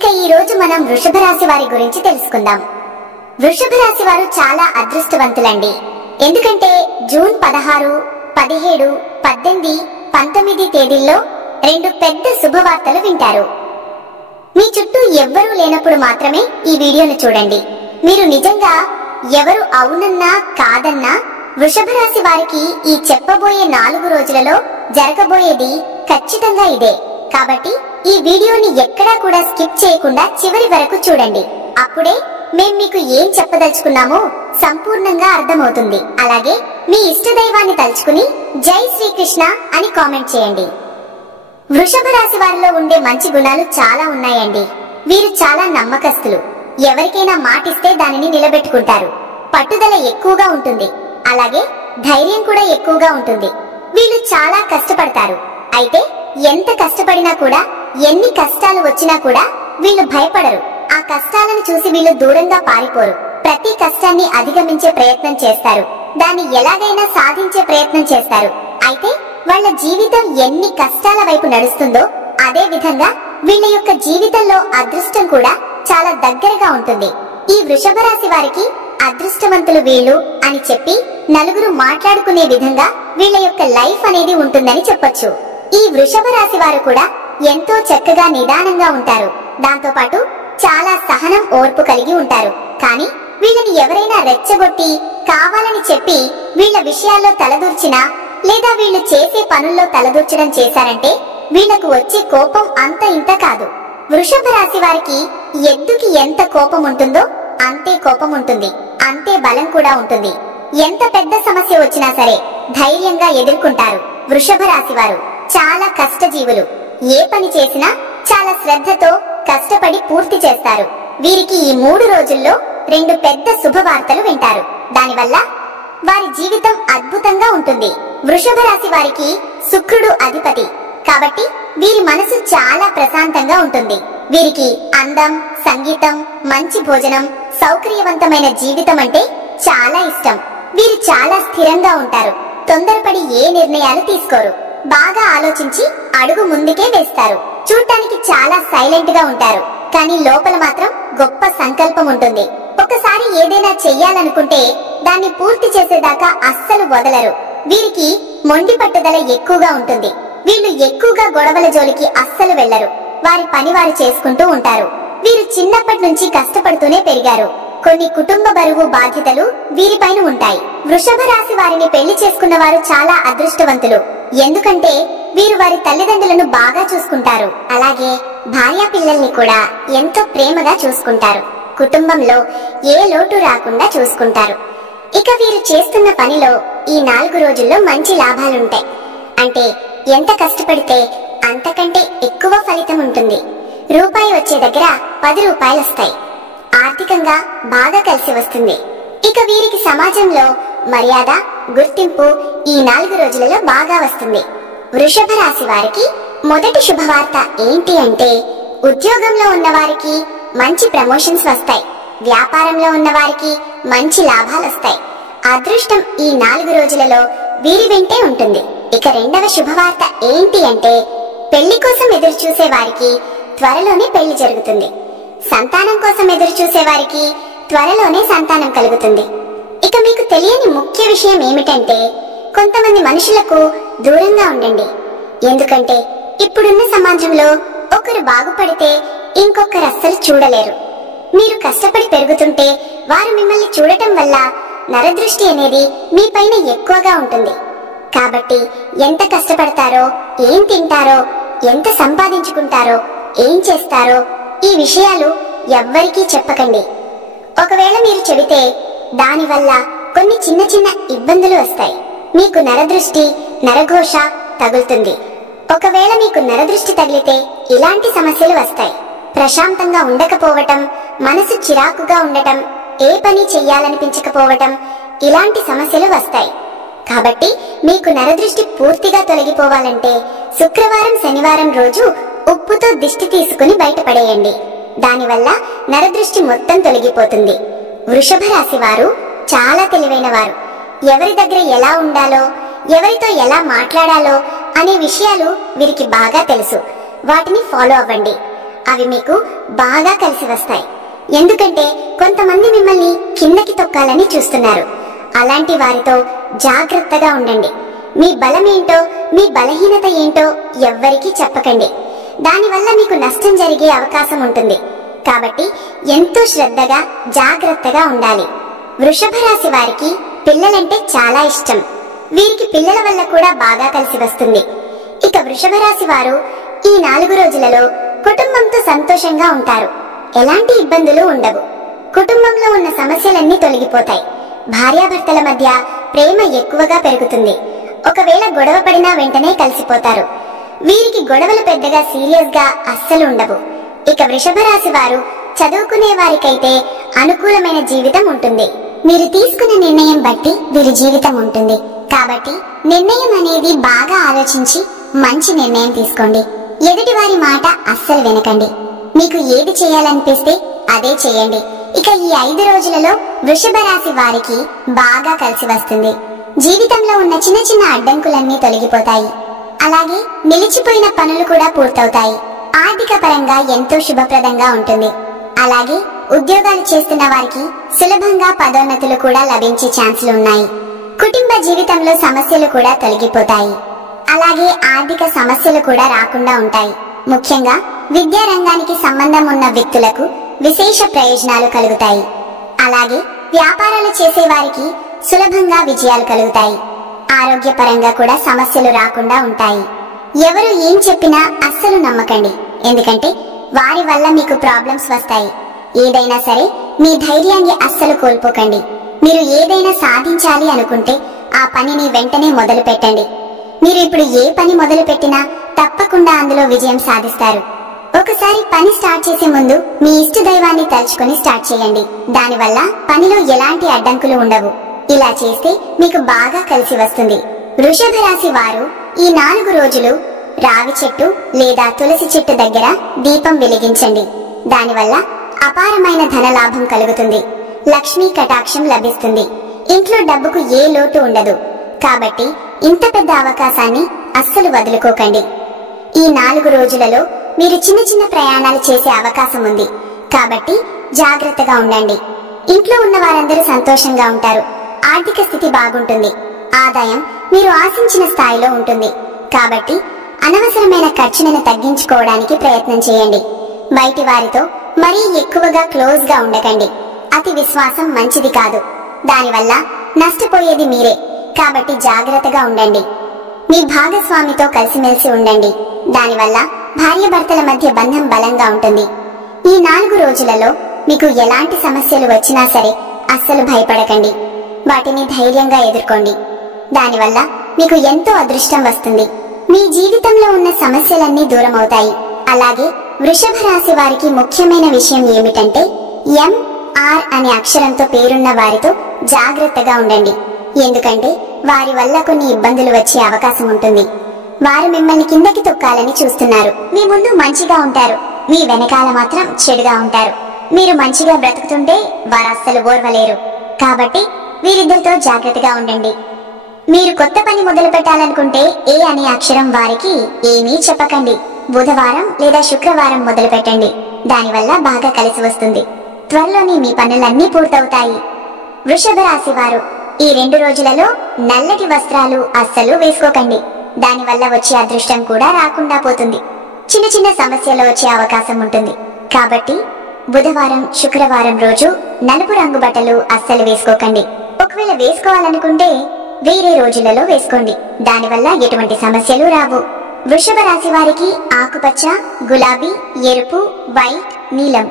ఇక ఈ రోజు మనం వృషభ రాశి వారి గురించి తెలుసుకుందాం. వృషభ రాశి వారు చాలా అదృష్టవంతులండి. ఎందుకంటే జూన్ 16, 17, 18, 19 తేదీల్లో 2 పెద్ద శుభవార్తలు వింటారు. మీ చుట్టూ ఎవ్వరూ లేనప్పుడు మాత్రమే ఈ వీడియోను చూడండి. మీరు నిజంగా ఎవరు అవునన్నా కాదన్నా వృషభ రాశి వారికి ఈ చెప్పబోయే 4 రోజులలో జరగబోయేది ఖచ్చితంగా ఇదే. కాబట్టి ఈ వీడియోని ఎక్కడా కూడా స్కిప్ చేయకుండా చివరి వరకు చూడండి. అప్పుడే మేం మీకు ఏం చెప్పదలుచుకున్నామో సంపూర్ణంగా అర్థమవుతుంది. అలాగే మీ ఇష్ట దైవాన్ని తలుచుకుని జై శ్రీకృష్ణ అని కామెంట్ చేయండి. వృషభ రాశి వారిలో ఉండే మంచి గుణాలు చాలా ఉన్నాయండి. వీరు చాలా నమ్మకస్తులు. ఎవరికైనా మాటిస్తే దానిని నిలబెట్టుకుంటారు. పట్టుదల ఎక్కువగా ఉంటుంది. అలాగే ధైర్యం కూడా ఎక్కువగా ఉంటుంది. వీళ్ళు చాలా కష్టపడతారు. అయితే ఎంత కష్టపడినా కూడా, ఎన్ని కష్టాలు వచ్చినా కూడా వీళ్ళు భయపడరు. ఆ కష్టాలను చూసి వీళ్ళు దూరంగా పారిపోరు. ప్రతి కష్టాన్ని అధిగమించే ప్రయత్నం చేస్తారు. దాన్ని ఎలాగైనా సాధించే ప్రయత్నం చేస్తారు. అయితే వాళ్ళ జీవితం ఎన్ని కష్టాల వైపు నడుస్తుందో అదే విధంగా వీళ్ళ యొక్క జీవితంలో అదృష్టం కూడా చాలా దగ్గరగా ఉంటుంది. ఈ వృషభ రాశి వారికి అదృష్టవంతులు వీళ్ళు అని చెప్పి నలుగురు మాట్లాడుకునే విధంగా వీళ్ళ యొక్క లైఫ్ అనేది ఉంటుందని చెప్పొచ్చు. ఈ వృషభ రాశి వారు కూడా ఎంతో చక్కగా నిదానంగా ఉంటారు. దాంతో పాటు చాలా సహనం, ఓర్పు కలిగి ఉంటారు. కానీ వీళ్ళని ఎవరైనా రెచ్చగొట్టి కావాలని చెప్పి వీళ్ళ విషయాల్లో తలదూర్చినా లేదా వీళ్ళు చేసే పనుల్లో తలదూర్చడం చేశారంటే వీళ్లకు వచ్చే కోపం అంత ఇంత కాదు. వృషభ రాశి వారికి ఎద్దుకి ఎంత కోపం ఉంటుందో అంతే కోపం ఉంటుంది. అంతే బలం కూడా ఉంటుంది. ఎంత పెద్ద సమస్య వచ్చినా సరే ధైర్యంగా ఎదుర్కొంటారు. వృషభ రాశి వారు చాలా కష్టజీవులు. ఏ పని చేసినా చాలా శ్రద్ధతో కష్టపడి పూర్తి చేస్తారు. వీరికి ఈ 3 రోజుల్లో 2 పెద్ద శుభవార్తలు వింటారు. దానివల్ల వారి జీవితం అద్భుతంగా ఉంటుంది. వృషభ రాశి వారికి శుక్రుడు అధిపతి కాబట్టి వీరి మనసు చాలా ప్రశాంతంగా ఉంటుంది. వీరికి అందం, సంగీతం, మంచి భోజనం, సౌకర్యవంతమైన జీవితం అంటే చాలా ఇష్టం. వీరు చాలా స్థిరంగా ఉంటారు. తొందరపడి ఏ నిర్ణయాలు తీసుకోరు. బాగా ఆలోచించి అడుగు ముందుకే వేస్తారు. చూడటానికి చాలా సైలెంట్ గా ఉంటారు. కానీ లోపల మాత్రం గొప్ప సంకల్పం ఉంటుంది. ఒకసారి ఏదైనా చెయ్యాలనుకుంటే దాన్ని పూర్తి చేసేదాకా అస్సలు వదలరు. వీరికి మొండి పట్టుదల ఎక్కువగా ఉంటుంది. వీళ్ళు ఎక్కువగా గొడవల జోలికి అస్సలు వెళ్లరు. వారి పని వారు చేసుకుంటూ ఉంటారు. వీరు చిన్నప్పటి నుంచి కష్టపడుతూనే పెరిగారు. కొన్ని కుటుంబ బరువు, బాధ్యతలు వీరిపైన ఉంటాయి. వృషభ రాశి వారిని పెళ్లి చేసుకున్న వారు చాలా అదృష్టవంతులు. ఎందుకంటే వీరు వారి తల్లిదండ్రులను బాగా చూసుకుంటారు. అలాగే భార్యా పిల్లల్ని కూడా ఎంతో ప్రేమగా చూసుకుంటారు. కుటుంబంలో ఏ లోటు రాకుండా చూసుకుంటారు. ఇక వీరు చేస్తున్న పనిలో ఈ 4 రోజుల్లో మంచి లాభాలుంటాయి. అంటే ఎంత కష్టపడితే అంతకంటే ఎక్కువ ఫలితం ఉంటుంది. రూపాయి వచ్చే దగ్గర 10 రూపాయలు వస్తాయి. ఆర్థికంగా బాగా కలిసి వస్తుంది. ఇక వీరికి సమాజంలో మర్యాద, గుర్తింపు ఈ 4 రోజులలో బాగా వస్తుంది. వృషభ రాశి వారికి మొదటి శుభవార్త ఏంటి అంటే ఉద్యోగంలో ఉన్న వారికి మంచి ప్రమోషన్స్ వస్తాయి. వ్యాపారంలో ఉన్న వారికి మంచి లాభాలు వస్తాయి. అదృష్టం ఈ 4 రోజులలో వీరి వెంటే ఉంటుంది. ఇక రెండవ శుభవార్త ఏంటి అంటే పెళ్లి కోసం ఎదురు చూసే వారికి త్వరలోనే పెళ్లి జరుగుతుంది. సంతానం కోసం ఎదురు చూసే వారికి త్వరలోనే సంతానం కలుగుతుంది. ఇక మీకు తెలియని ముఖ్య విషయం ఏమిటంటే కొంతమంది మనుషులకు దూరంగా ఉండండి. ఎందుకంటే ఇప్పుడున్న సమాజంలో ఒకరు బాగుపడితే ఇంకొకరు అస్సలు చూడలేరు. మీరు కష్టపడి పెరుగుతుంటే వారు మిమ్మల్ని చూడటం వల్ల నరదృష్టి అనేది మీ పైన ఎక్కువగా ఉంటుంది. కాబట్టి ఎంత కష్టపడతారో, ఏం తింటారో, ఎంత సంపాదించుకుంటారో, ఏం చేస్తారో ఈ విషయాలు ఎవ్వరికీ చెప్పకండి. ఒకవేళ మీరు చెబితే దానివల్ల కొన్ని చిన్న చిన్న ఇబ్బందులు వస్తాయి. మీకు నరదృష్టి, నరఘోష తగులుతుంది. ఒకవేళ మీకు నరదృష్టి తగిలితే ఇలాంటి సమస్యలు వస్తాయి. ప్రశాంతంగా ఉండకపోవటం, మనసు చిరాకుగా ఉండటం, ఏ పని చెయ్యాలనిపించకపోవటం ఇలాంటి సమస్యలు వస్తాయి. కాబట్టి మీకు నరదృష్టి పూర్తిగా తొలగిపోవాలంటే శుక్రవారం, శనివారం రోజు ఉప్పుతో దిష్టి తీసుకుని బయటపడేయండి. దానివల్ల నరదృష్టి మొత్తం తొలగిపోతుంది. వృషభ రాశి వారు చాలా తెలివైన వారు. ఎవరి దగ్గర ఎలా ఉండాలో, ఎవరితో ఎలా మాట్లాడాలో అనే విషయాలు వీరికి బాగా తెలుసు. వాటిని ఫాలో అవ్వండి. అవి మీకు బాగా కలిసి వస్తాయి. ఎందుకంటే కొంతమంది మిమ్మల్ని కిందకి తొక్కాలని చూస్తున్నారు. అలాంటి వారితో జాగ్రత్తగా ఉండండి. మీ బలమేంటో మీ బలహీనత ఏంటో ఎవ్వరికీ చెప్పకండి. దానివల్ల మీకు నష్టం జరిగే అవకాశం ఉంటుంది. కాబట్టి ఎంతో శ్రద్ధగా జాగ్రత్తగా ఉండాలి. వృషభ రాశి వారికి పిల్లలంటే చాలా ఇష్టం. వీరికి పిల్లల వల్ల కూడా బాగా కలిసి వస్తుంది. ఇక వృషభ రాశి వారు ఈ 4 రోజులలో కుటుంబంతో సంతోషంగా ఉంటారు. ఎలాంటి ఇబ్బందులు ఉండవు. కుటుంబంలో ఉన్న సమస్యలన్నీ తొలగిపోతాయి. భార్యాభర్తల మధ్య ప్రేమ ఎక్కువగా పెరుగుతుంది. ఒకవేళ గొడవ పడినా వెంటనే కలిసిపోతారు. వీరికి గొడవలు పెద్దగా సీరియస్ గా అస్సలు ఉండవు. ఇక వృషభ రాశి వారు చదువుకునే వారికైతే అనుకూలమైన జీవితం ఉంటుంది. మీరు తీసుకున్న నిర్ణయం బట్టి వీరి జీవితం ఉంటుంది. కాబట్టి నిర్ణయం అనేది బాగా ఆలోచించి మంచి నిర్ణయం తీసుకోండి. ఎదుటి వారి మాట అస్సలు వినకండి. మీకు ఏది చేయాలనిపిస్తే అదే చేయండి. ఇక ఈ 5 రోజులలో వృషభ రాశి వారికి బాగా కలిసి వస్తుంది. జీవితంలో ఉన్న చిన్న చిన్న అడ్డంకులన్నీ తొలగిపోతాయి. అలాగే నిలిచిపోయిన పనులు కూడా పూర్తవుతాయి. ఆర్థిక పరంగా ఎంతో శుభప్రదంగా ఉంటుంది. అలాగే ఉద్యోగాలు చేస్తున్న వారికి సులభంగా పదోన్నతులు కూడా లభించే ఛాన్సులు ఉన్నాయి. కుటుంబ జీవితంలో సమస్యలు కూడా తొలగిపోతాయి. అలాగే ఆర్థిక సమస్యలు కూడా రాకుండా ఉంటాయి. ముఖ్యంగా విద్యా రంగానికి సంబంధం ఉన్న వ్యక్తులకు విశేష ప్రయోజనాలు కలుగుతాయి. అలాగే వ్యాపారాలు చేసే వారికి సులభంగా విజయాలు కలుగుతాయి. ఆరోగ్యపరంగా కూడా సమస్యలు రాకుండా ఉంటాయి. ఎవరు ఏం చెప్పినా అస్సలు నమ్మకండి. ఎందుకంటే వారి వల్ల మీకు ప్రాబ్లమ్స్ వస్తాయి. ఏదైనా సరే మీ ధైర్యాన్ని అస్సలు కోల్పోకండి. మీరు ఏదైనా సాధించాలి అనుకుంటే ఆ పనిని వెంటనే మొదలు పెట్టండి. మీరు ఇప్పుడు ఏ పని మొదలు పెట్టినా తప్పకుండా అందులో విజయం సాధిస్తారు. ఒకసారి పని స్టార్ట్ చేసే ముందు మీ ఇష్ట దైవాన్ని తలుచుకొని స్టార్ట్ చేయండి. దానివల్ల పనిలో ఎలాంటి అడ్డంకులు ఉండవు. ఇలా చేస్తే మీకు బాగా కలిసి వస్తుంది. వృషభ రాశి వారు ఈ 4 రోజులు రావి చెట్టు లేదా తులసి చెట్టు దగ్గర దీపం వెలిగించండి. దానివల్ల అపారమైన ధనలాభం కలుగుతుంది. లక్ష్మీ కటాక్షం లభిస్తుంది. ఇంట్లో డబ్బుకు ఏ లోటు ఉండదు. కాబట్టి ఇంత పెద్ద అవకాశాన్ని అస్సలు వదులుకోకండి. ఈ 4 రోజులలో మీరు చిన్న చిన్న ప్రయాణాలు చేసే అవకాశం ఉంది. కాబట్టి జాగ్రత్తగా ఉండండి. ఇంట్లో ఉన్న వారందరూ సంతోషంగా ఉంటారు. ఆర్థిక స్థితి బాగుంటుంది. ఆదాయం మీరు ఆశించిన స్థాయిలో ఉంటుంది. కాబట్టి అనవసరమైన ఖర్చులను తగ్గించుకోవడానికి ప్రయత్నం చేయండి. బయటి వారితో మరీ ఎక్కువగా క్లోజ్ గా ఉండకండి. అతి విశ్వాసం మంచిది కాదు. దానివల్ల నష్టపోయేది మీరే. కాబట్టి జాగ్రత్తగా ఉండండి. మీ భాగస్వామితో కలిసిమెలిసి ఉండండి. దానివల్ల భార్యాభర్తల మధ్య బంధం బలంగా ఉంటుంది. ఈ 4 రోజులలో మీకు ఎలాంటి సమస్యలు వచ్చినా సరే అస్సలు భయపడకండి. వాటిని ధైర్యంగా ఎదుర్కోండి. దానివల్ల మీకు ఎంతో అదృష్టం వస్తుంది. మీ జీవితంలో ఉన్న సమస్యలన్నీ దూరం అవుతాయి. అలాగే వృషభ రాశి వారికి ముఖ్యమైన విషయం ఏమిటంటే MR అనే అక్షరంతో పేరున్న వారితో జాగ్రత్తగా ఉండండి. ఎందుకంటే వారి వల్ల కొన్ని ఇబ్బందులు వచ్చే అవకాశం ఉంటుంది. వారు మిమ్మల్ని కిందకి తొక్కాలని చూస్తున్నారు. మీ ముందు మంచిగా ఉంటారు, మీ వెనకాల మాత్రం చెడుగా ఉంటారు. మీరు మంచిగా బ్రతుకుతుంటే వారు అస్సలు ఓర్వలేరు. కాబట్టి వీరిద్దరితో జాగ్రత్తగా ఉండండి. మీరు కొత్త పని మొదలు పెట్టాలనుకుంటే A అనే అక్షరం వారికి ఏమీ చెప్పకండి. బుధవారం లేదా శుక్రవారం మొదలు పెట్టండి. దానివల్ల బాగా కలిసి వస్తుంది. త్వరలోనే మీ పనులన్నీ పూర్తవుతాయి. వృషభ రాశి వారు ఈ 2 రోజులలో నల్లటి వస్త్రాలు అస్సలు వేసుకోకండి. దానివల్ల వచ్చే అదృష్టం కూడా రాకుండా పోతుంది. చిన్న చిన్న సమస్యలు వచ్చే అవకాశం ఉంటుంది. కాబట్టి బుధవారం శుక్రవారం రోజు నలుపు రంగు బట్టలు అస్సలు వేసుకోకండి. ఒకవేళ వేసుకోవాలనుకుంటే వేరే రోజులలో వేసుకోండి. దానివల్ల ఎటువంటి సమస్యలు రావు. వృషభ రాశి వారికి ఆకుపచ్చ, గులాబీ, ఎరుపు, వైట్, నీలం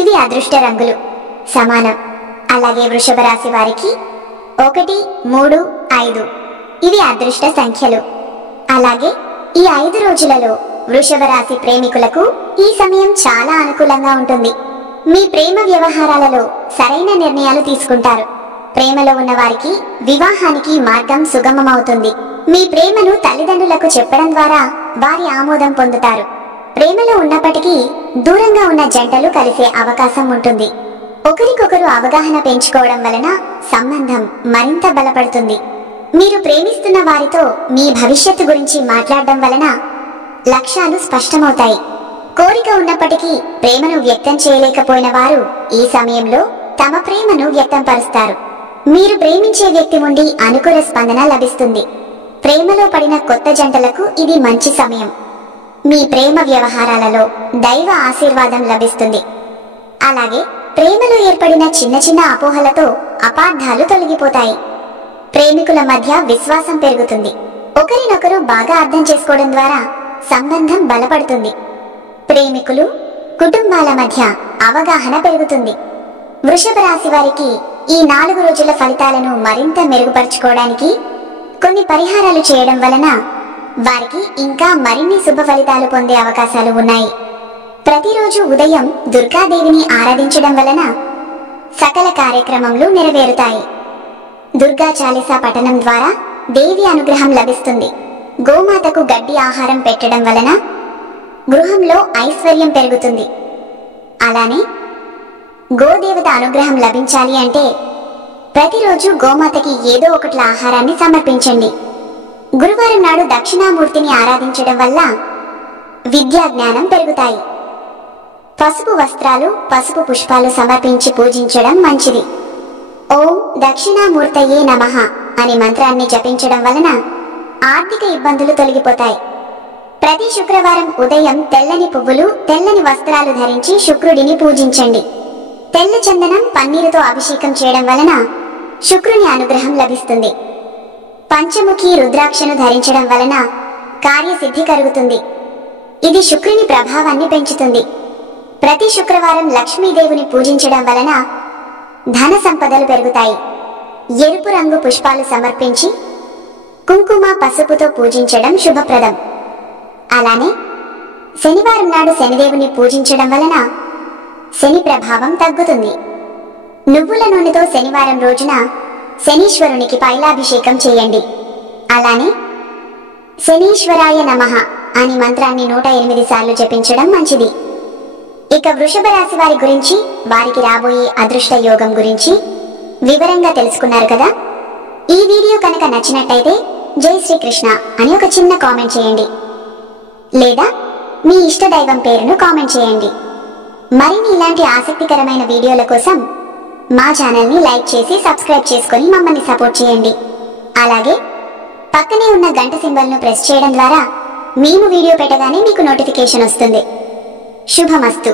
ఇవి అదృష్ట రంగులు సమానం. అలాగే వృషభ రాశి వారికి 1, 3, 5 ఇవి అదృష్ట సంఖ్యలు. అలాగే ఈ 5 రోజులలో వృషభ రాశి ప్రేమికులకు ఈ సమయం చాలా అనుకూలంగా ఉంటుంది. మీ ప్రేమ వ్యవహారాలలో సరైన నిర్ణయాలు తీసుకుంటారు. ప్రేమలో ఉన్న వారికి వివాహానికి మార్గం సుగమమవుతుంది. మీ ప్రేమను తల్లిదండ్రులకు చెప్పడం ద్వారా వారి ఆమోదం పొందుతారు. ప్రేమలో ఉన్నప్పటికీ దూరంగా ఉన్న జంటలు కలిసే అవకాశం ఉంటుంది. ఒకరికొకరు అవగాహన పెంచుకోవడం వలన సంబంధం మరింత బలపడుతుంది. మీరు ప్రేమిస్తున్న వారితో మీ భవిష్యత్తు గురించి మాట్లాడడం వలన లక్ష్యాలు స్పష్టమవుతాయి. కోరిక ఉన్నప్పటికీ ప్రేమను వ్యక్తం చేయలేకపోయిన వారు ఈ సమయంలో తమ ప్రేమను వ్యక్తం పరుస్తారు. మీరు ప్రేమించే వ్యక్తి నుండి అనుకూల స్పందన లభిస్తుంది. ప్రేమలో పడిన కొత్త జంటలకు ఇది మంచి సమయం. మీ ప్రేమ వ్యవహారాలలో దైవ ఆశీర్వాదం లభిస్తుంది. అలాగే ప్రేమలో ఏర్పడిన చిన్న చిన్న అపోహలతో అపార్థాలు తొలగిపోతాయి. ప్రేమికుల మధ్య విశ్వాసం పెరుగుతుంది. ఒకరినొకరు బాగా అర్థం చేసుకోవడం ద్వారా సంబంధం బలపడుతుంది. ప్రేమికులు, కుటుంబాల మధ్య అవగాహన పెరుగుతుంది. వృషభ రాశి వారికి ఈ 4 రోజుల ఫలితాలను మరింత మెరుగుపరుచుకోవడానికి కొన్ని పరిహారాలు చేయడం వలన వారికి ఇంకా మరిన్ని శుభ ఫలితాలు పొందే అవకాశాలు ఉన్నాయి. ప్రతిరోజు ఉదయం దుర్గాదేవిని ఆరాధించడం వలన సకల కార్యక్రమములు నెరవేరుతాయి. దుర్గా చాలీసా పఠనం ద్వారా దేవి అనుగ్రహం లభిస్తుంది. గోమాతకు గడ్డి ఆహారం పెట్టడం వలన గృహంలో ఐశ్వర్యం పెరుగుతుంది. అలానే గోదేవత అనుగ్రహం లభించాలి అంటే ప్రతిరోజు గోమాతకి ఏదో ఒకట్ల ఆహారాన్ని సమర్పించండి. గురువారం నాడు దక్షిణామూర్తిని ఆరాధించడం వల్ల విద్యా జ్ఞానం పెరుగుతాయి. పసుపు వస్త్రాలు, పసుపు పుష్పాలు సమర్పించి పూజించడం మంచిది. ఓం దక్షిణామూర్తయే నమః అనే మంత్రాన్ని జపించడం వలన ఆర్థిక ఇబ్బందులు తొలగిపోతాయి. ప్రతి శుక్రవారం ఉదయం తెల్లని పువ్వులు, తెల్లని వస్త్రాలు ధరించి శుక్రుడిని పూజించండి. తెల్ల చందనం, పన్నీరుతో అభిషేకం చేయడం వలన శుక్రుని అనుగ్రహం లభిస్తుంది. పంచముఖి రుద్రాక్షను ధరించడం వలన కార్యసిద్ధి కలుగుతుంది. ఇది శుక్రుని ప్రభావాన్ని పెంచుతుంది. ప్రతి శుక్రవారం లక్ష్మీదేవిని పూజించడం వలన ధన సంపదలు పెరుగుతాయి. ఎరుపు రంగు పుష్పాలు సమర్పించి కుంకుమ, పసుపుతో పూజించడం శుభప్రదం. అలానే శనివారం నాడు శనిదేవుని పూజించడం వలన శని ప్రభావం తగ్గుతుంది. నువ్వుల నూనెతో శనివారం రోజున శనీశ్వరునికి పైలాభిషేకం చేయండి. అలానే శనీశ్వరాయ నమః అనే మంత్రాన్ని 108 సార్లు జపించడం మంచిది. ఇక వృషభ రాశి వారి గురించి, వారికి రాబోయే అదృష్ట యోగం గురించి వివరంగా తెలుసుకున్నారు కదా. ఈ వీడియో కనుక నచ్చినట్టయితే జై శ్రీకృష్ణ అని ఒక చిన్న కామెంట్ చేయండి, లేదా మీ ఇష్ట దైవం పేరును కామెంట్ చేయండి. మరిన్ని ఇలాంటి ఆసక్తికరమైన వీడియోల కోసం మా ఛానల్ని లైక్ చేసి సబ్స్క్రైబ్ చేసుకొని మమ్మల్ని సపోర్ట్ చేయండి. అలాగే పక్కనే ఉన్న గంట సింబల్ను ప్రెస్ చేయడం ద్వారా మేము వీడియో పెట్టగానే మీకు నోటిఫికేషన్ వస్తుంది. శుభమస్తు.